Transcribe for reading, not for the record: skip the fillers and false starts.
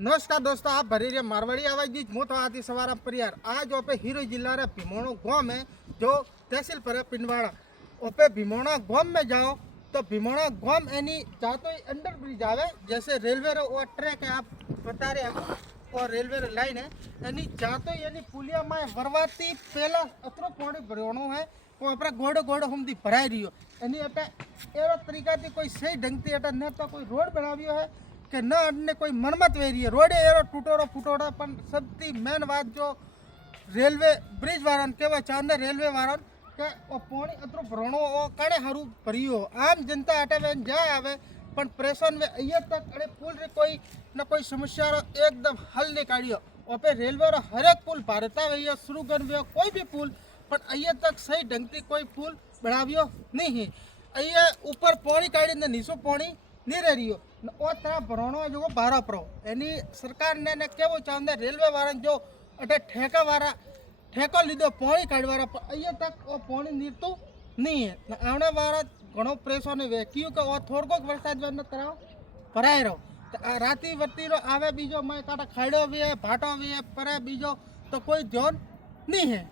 नमस्कार दोस्तों, आप भरी रहे मारवाड़ी आवाज दी मो तो आती सवार परियार आज ओपे हीरो जिला रे भीमोणो गांव में जो तहसील पर है पिंडवाड़ा ओपे भीमोणा गांव में जाओ तो भीमोणा गांव एनी जातो ही अंडर ब्रिज आवे जैसे रेलवे रो वो ट्रैक है आप बता रहे हैं और रेलवे रो लाइन है एनी जातो ही एनी पुलिया में वरवाती पहला अतरो पानी भरवाणो है वो अपना गोड़ो गोड़ो हमदी भराई रही हो एनी अटे एरो तरीका थी कोई सही ढंग थी अटे न तो कोई रोड बनाव्यो है कि न अन्य कोई मरम्मत वेरी है रोडे एरो टूटोड़ो फूटोड़ा पण सबथी मेन बात जो रेलवे ब्रिज वाळाने कहेवा चांदे रेलवे वाळाने के ओ पानी अतरो भरणो ओ काणे हारू भरियो आम जनता अटे वेन जाय आवे पण प्रेशन वे अहिया तक अरे पुल रे कोई न कोई समस्या रो एकदम हल निकालियो ओपे रेलवे रो हर एक पुल भारता वेयो शुरू करव्यो कोई भी पुल पण अहिया तक सही ढंग थी कोई पुल बनाव्यो नहीं है अहिया ऊपर पानी काढीने नीचो पानी नहीं रह रही ओ तरह भरणो जो बारा परो एनी सरकार ने केवो चांदे रेलवे वाला जो अटे ठेका वाला ठेको लीधो पानी काढवारा अहिया तक ओ पानी नीरतो नहीं है आवने वाला घणो प्रेसो ने वे क्यों के ओ थोड़को वरसाद में तराव भराय रहो राती वती रो आवे बीजो मैं काटा खाड़ो वे भाटो वे परे बीजो तो कोई ध्यान नहीं है।